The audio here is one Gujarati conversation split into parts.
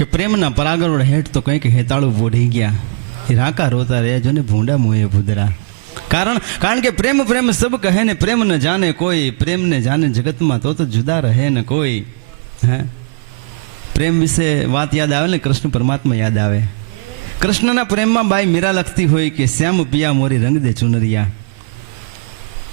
કે પ્રેમના પરાગરોડ હેઠ તો કંઈક હેતાળું બોઢી ગયા. રાકા રોતા રહે જોને ભૂંડા મોએ ભૂદરા. કારણ કારણ કે પ્રેમ પ્રેમ સબ કહે ને પ્રેમ ન જાણે કોઈ. પ્રેમ ને જાણે જગતમાં તો તો જુદા રહે ને કોઈ. હે? પ્રેમ વિશે વાત યાદ આવે ને કૃષ્ણ પરમાત્મા યાદ આવે. કૃષ્ણના પ્રેમમાં બાઈ મીરા લખતી હોય કે, શ્યામ પિયા મોરી રંગ દે ચુનરિયા.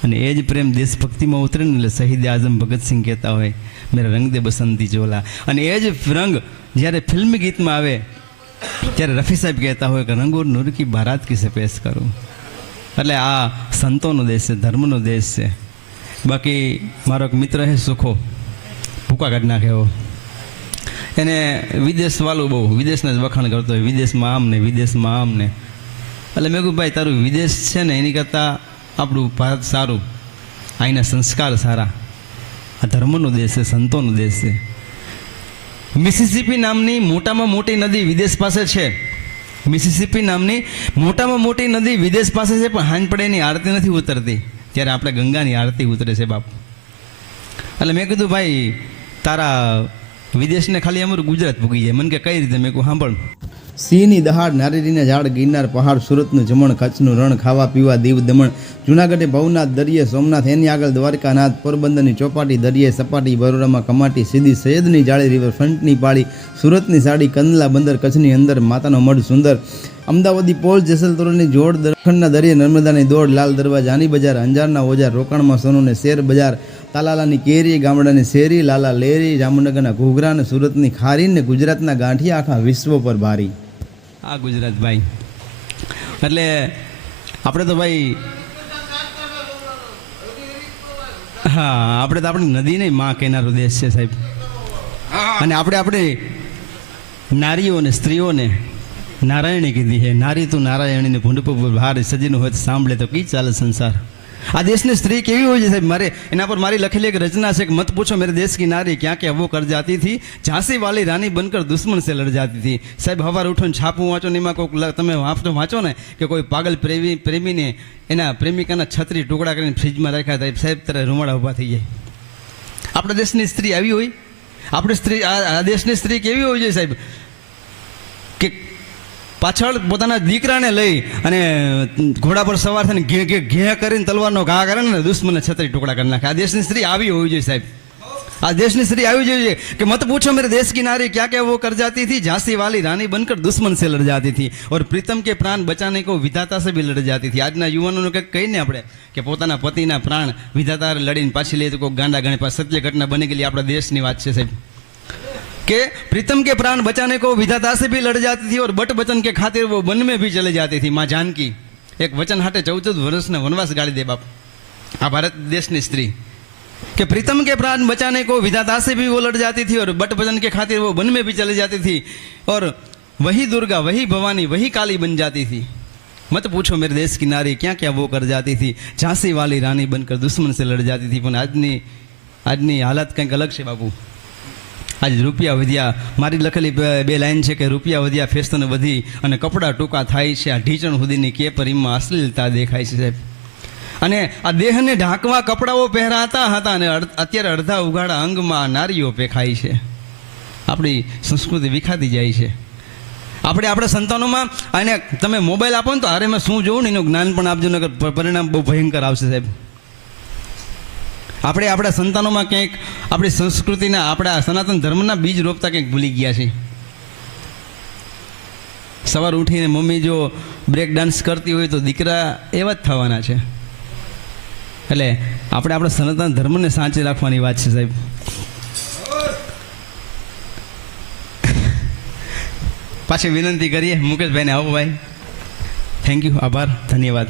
અને એ જ પ્રેમ દેશભક્તિમાં ઉતરે ને એટલે શહીદ આઝમ ભગતસિંહ કહેતા હોય, મેરા રંગ દે બસંતી ચોલા અને એ જ રંગ જ્યારે ફિલ્મી ગીતમાં આવે, ત્યારે રફી સાહેબ કહેતા હોય કે રંગો નૂર કી બારાત કિસે પેશ કરું? એટલે આ સંતોનો દેશ છે, ધર્મનો દેશ છે. બાકી મારો એક મિત્ર હે સુખો, ભૂકા કાઢ નાખે એવો. એને વિદેશ વાળું બહુ, વિદેશના જ વખાણ કરતો હોય, વિદેશમાં આમ ને, વિદેશમાં આમ ને. એટલે મેં કહ્યું ભાઈ, તારું વિદેશ છે ને, એની કરતાં આપણું ભારત સારું. અહીંના સંસ્કાર સારા. આ ધર્મનો દેશ છે, સંતોનો દેશ છે. મિસિસિપી નામની મોટામાં મોટી નદી વિદેશ પાસે છે. મિસિસિપી નામની મોટામાં મોટી નદી વિદેશ પાસે છે, પણ હાંજ આરતી નથી ઉતરતી. ત્યારે આપણે ગંગાની આરતી ઉતરે છે, બાપ. એટલે મેં કીધું, ભાઈ, તારા વિદેશને ખાલી અમારું ગુજરાત પૂગી જાય. મને કે, કઈ રીતે? મેં કહું સાંભળ સિંહની દહાડ, નારેડીના ઝાડ, ગિરનાર, પહાડ, સુરતનું જમણ, કચ્છનું રણ, ખાવા, પીવા, દીવ, દમણ. જુનાગઢે ભવનાથ, દરિયે સોમનાથ, એની આગળ દ્વારકાનાથ, પોરબંદરની ચોપાટી, દરિયે સપાટી, બરોડામાં કમાટી, સીધી સૈયદની જાળી, રિવરફ્રન્ટની પાળી, સુરતની સાડી, કંદલા બંદર, કચ્છની અંદર માતાનો મઢ સુંદર. અમદાવાદી પોલ જેસલ તોરણની જોડ દખણના દરિયે નર્મદાની દોડ, લાલ દરવાજા આની બજાર, અંજારના ઓજાર, રોકાણમાં સોનુને શેર બજાર, તાલાલાની કેરી, ગામડાની શેરી, લાલા લેરી, જામનગરના ઘૂઘરા અને સુરતની ખારી ને ગુજરાતના ગાંઠિયા આખા વિશ્વ પર ભારી. આ ગુજરાત ભાઈ એટલે આપણે તો ભાઈ હા, આપણે તો આપણી નદી નહીં, માં કહેનારો દેશ છે સાહેબ. અને આપણે આપણે નારીઓને સ્ત્રીઓને નારાયણી કીધી છે. નારી તું નારાયણીને ભૂંડપ પર ભાર સજીનું હોય સાંભળે તો કી ચાલે સંસાર? આ દેશની સ્ત્રી કેવી હોય છે સાહેબ? મારે એના પર મારી લખેલી એક રચના છે કે મત પૂછો મેરે દેશ કી નારી ક્યાં ક્યાં વો કર જાતી થી? ઝાંસી વાલી રાની બનકર દુશ્મન સે લડ જાતી થી. સાહેબ, હવાર ઉઠો છાપું વાંચો ને એમાં કોઈક તમે વાંચો વાંચો ને કે કોઈ પાગલ પ્રેમી પ્રેમીને એના પ્રેમિકાના છત્રી ટુકડા કરીને ફ્રીજમાં રાખ્યા હતા સાહેબ, ત્યારે રૂમાળા ઊભા થઈ જાય. આપણા દેશની સ્ત્રી આવી હોય? આપણી સ્ત્રી આ દેશની સ્ત્રી કેવી હોય છે સાહેબ? પાછળ પોતાના દીકરાને લઈ અને ઘોડા પર સવાર થઈને ઘે ઘે ઘે કરીને તલવારનો ઘા કરે ને દુશ્મને છત્રી ટુકડા કરી નાખે. આ દેશની સ્ત્રી આવી હોવી જોઈએ સાહેબ. આ દેશની સ્ત્રી આવી જોઈએ કે મત પૂછો મેરે દેશ કિનારી ક્યાં ક્યાં વો કર જાતી થી? ઝાંસી વાલી રાની બનકર દુશ્મન સે લડ જાતી થી. ઓર પ્રીતમ કે પ્રાણ બચાને કો વિધાતા સે ભી લડ જાતી થી. આજના યુવાનોને કંઈક કહીને આપણે કે પોતાના પતિના પ્રાણ વિધાતા લડીને પાછી લઈએ તો કોઈ ગાંડા ગણે પાસે સત્ય ઘટના બની ગયેલી આપણા દેશની વાત છે સાહેબ. कि प्रीतम के प्राण बचाने को विधाता से भी लड़ जाती थी और बट बचन के खातिर वो वन में भी चले जाती थी माँ जानकी एक वचन हाटे चौदह चौदह वर्ष ने वनवास गाड़ी दे बाप आ भारत देश ની स्त्री कि प्रीतम के प्राण बचाने को विधाता से भी वो लड़ जाती थी और बट बचन के खातिर वो वन में भी चली जाती थी और वही दुर्गा वही भवानी वही काली बन जाती थी मत पूछो मेरे देश की नारी क्या क्या वो कर जाती थी झांसी वाली रानी बनकर दुश्मन से लड़ जाती थी પણ આજની આજની હાલત કંઈક અલગ છે બાપુ આજે રૂપિયા વધ્યા. મારી લખેલી બે લાઈન છે કે રૂપિયા વધ્યા ફેશન વધી અને કપડાં ટૂંકા થાય છે. આ ઢીચણ સુધીની કેપરીમાં અશ્લીલતા દેખાય છે સાહેબ. અને આ દેહને ઢાંકવા કપડાઓ પહેરાતા હતા અને અત્યારે અડધા ઉઘાડા અંગમાં નારીઓ પેખાય છે. આપણી સંસ્કૃતિ વિખાતી જાય છે. આપણે આપણા સંતાનોમાં અને તમે મોબાઈલ આપો ને તો અરે મેં શું જોઉં ને એનું જ્ઞાન પણ આપજો નગર પરિણામ બહુ ભયંકર આવશે સાહેબ. આપણે આપણા સંતાનોમાં ક્યાંક આપણી સંસ્કૃતિના, આપણા સનાતન ધર્મના બીજ રોપતા ક્યાંક ભૂલી ગયા છે. સવાર ઉઠીને મમ્મી જો બ્રેક ડાન્સ કરતી હોય તો દીકરા એવા જ થવાના છે. એટલે આપણે આપણા સનાતન ધર્મને સાચી રાખવાની વાત છે સાહેબ. પાછી વિનંતી કરીએ. મુકેશભાઈને આવો ભાઈ. થેન્ક યુ આભાર. ધન્યવાદ.